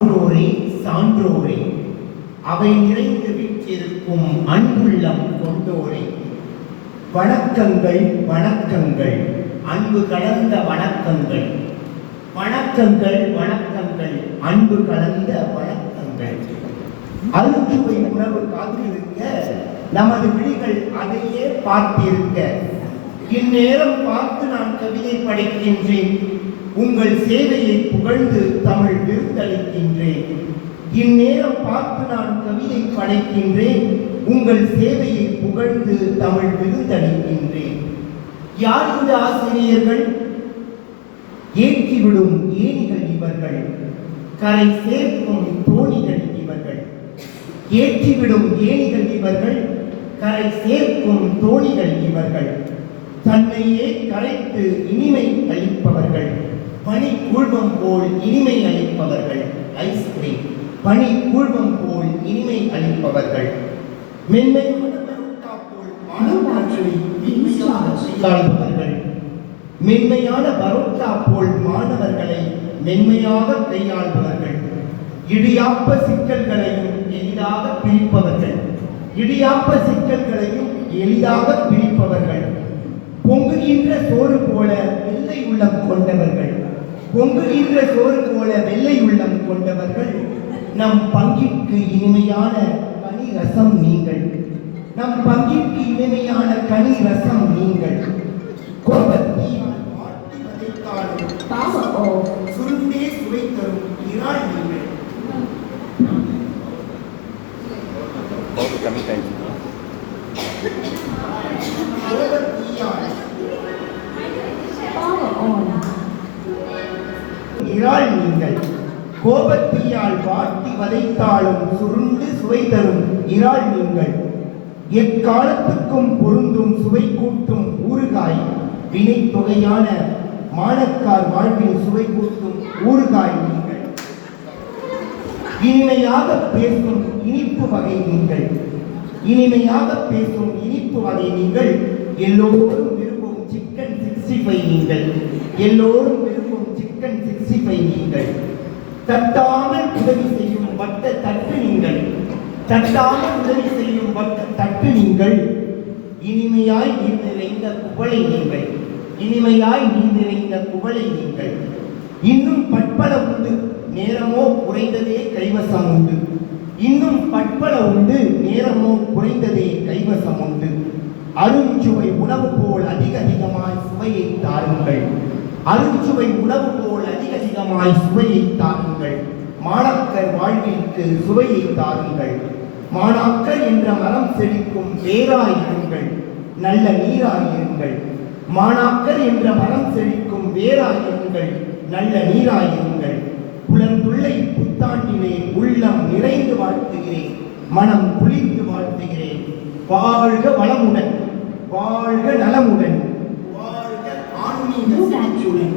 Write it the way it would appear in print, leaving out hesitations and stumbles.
சான்றோரே சான்றோரே அவை நிறைந்து விற்றிருக்கும் அன்புள்ளம் கொண்டோரே, வணக்கங்கள் வணக்கங்கள், அன்பு கலந்த வணக்கங்கள், வணக்கங்கள் வணக்கங்கள், அன்பு கலந்த வணக்கங்கள். அருஞ்சுவை உணவு காத்திருக்க, நமது விழிகள் அதையே பார்த்திருக்க, இந்நேரம் பார்த்து நான் கவிதை படைக்கின்றேன், உங்கள் சேவையை புகழ்ந்து தமிழ் விருந்தளிக்கின்றேன். இந்நேரம் பார்த்து நான் கவிதை படைக்கின்றேன், உங்கள் சேவையை புகழ்ந்து தமிழ் விருந்தளிக்கின்றேன். யார் இந்த ஆசிரியர்கள்? ஏற்றிவிடும் ஏணிகள் இவர்கள், கரை சேர்க்கும் தோணிகள் இவர்கள். ஏற்றிவிடும் ஏணிகள் இவர்கள், கரை சேர்க்கும் தோணிகள் இவர்கள். தன்னையே கரைத்து இனிமை அளிப்பவர்கள், பனி கூழ்மம் போல் இனிமை அளிப்பவர்கள். ஐஸ்கிரீம் பனி கூழ்மம் போல் இனிமை அளிப்பவர்கள். மென்மையான பரோட்டா போல் மாணவர்களை கையாளுபவர்கள். மென்மையான பரோட்டா போல் மாணவர்களை மென்மையாக கையாளுபவர்கள். இடியாப்ப சிக்கல்களையும் எளிதாக பிரிப்பவர்கள். இடியாப்ப சிக்கல்களையும் எளிதாக பிரிப்பவர்கள். பொங்குகின்ற சோறு போல வெள்ளை உள்ளம் கொண்டவர்கள். பொங்குகின்ற சோறு போல வெள்ளை உள்ளம் கொண்டவர்கள். நம் பங்கிற்கு இனிமையான கனி ரசம் நீங்கள். நம் பங்கிற்கு இனிமையான கனி ரசம் நீங்கள். கோபத்தியால் மாட்டி வதைத்தாலும் சுருண்டே சுவை தரும் இறால் நீங்கள். இறால் நீங்கள். கோபத்தீயால் வாட்டி வதைத்தாலும் சுருண்டு சுவை தரும் இறால் நீங்கள். எக்காலத்துக்கும் பொருந்தும் சுவை கூட்டும் ஊறுகாய், வினை தொகையான மாணக்கார் வாழ்வில் சுவை கூட்டும் ஊறுகாய் நீங்கள். இனிமையாக பேசும் இனிப்பு வகை நீங்கள். இனிமையாக பேசும் இனிப்பு வகை நீங்கள். எல்லோரும் விரும்பும் சிக்கன் 65 நீங்கள். எல்லோரும் விரும்பும் சிக்கன் 65 நீங்கள். தட்டாமல் உதவி செய்யும் வட்ட தட்டு நீங்கள். தட்டாமல் உதவி செய்யும் வட்ட தட்டு நீங்கள். இனிமையாய் நீர் நிறைந்த குவளை நீங்கள். இனிமையாய் நீர் நிறைந்த குவளை நீங்கள். இன்னும் பற்பல உண்டு, நேரமோ குறைந்ததே கைவசம் உண்டு. இன்னும் பற்பல உண்டு, நேரமோ குறைந்ததே கைவசம் உண்டு. அருஞ்சுவை உணவு போல் அதிக அதிகமாய் சுவையை தாருங்கள். அருஞ்சுவை உணவு போல் அதிக அதிகமாய் சுவையை தாருங்கள். மாணாக்கர் வாழ்விற்கு சுவையை தாருங்கள். மாணாக்கர் என்ற மரம் செழிக்கும் வேராயிருங்கள், நல்ல நீராயிருங்கள். மாணாக்கர் என்ற மரம் செழிக்கும் வேராயிருங்கள், நல்ல நீராயிருங்கள். புலந்துள்ளை புத்தாண்டிலே உள்ளம் நிறைந்து வாழ்த்துகிறேன், மனம் குளிர்ந்து வாழ்த்துகிறேன். வாழ்க வளமுடன், வாழ்க நலமுடன், வாழ்க ஆன்மீக செழிப்புடன்.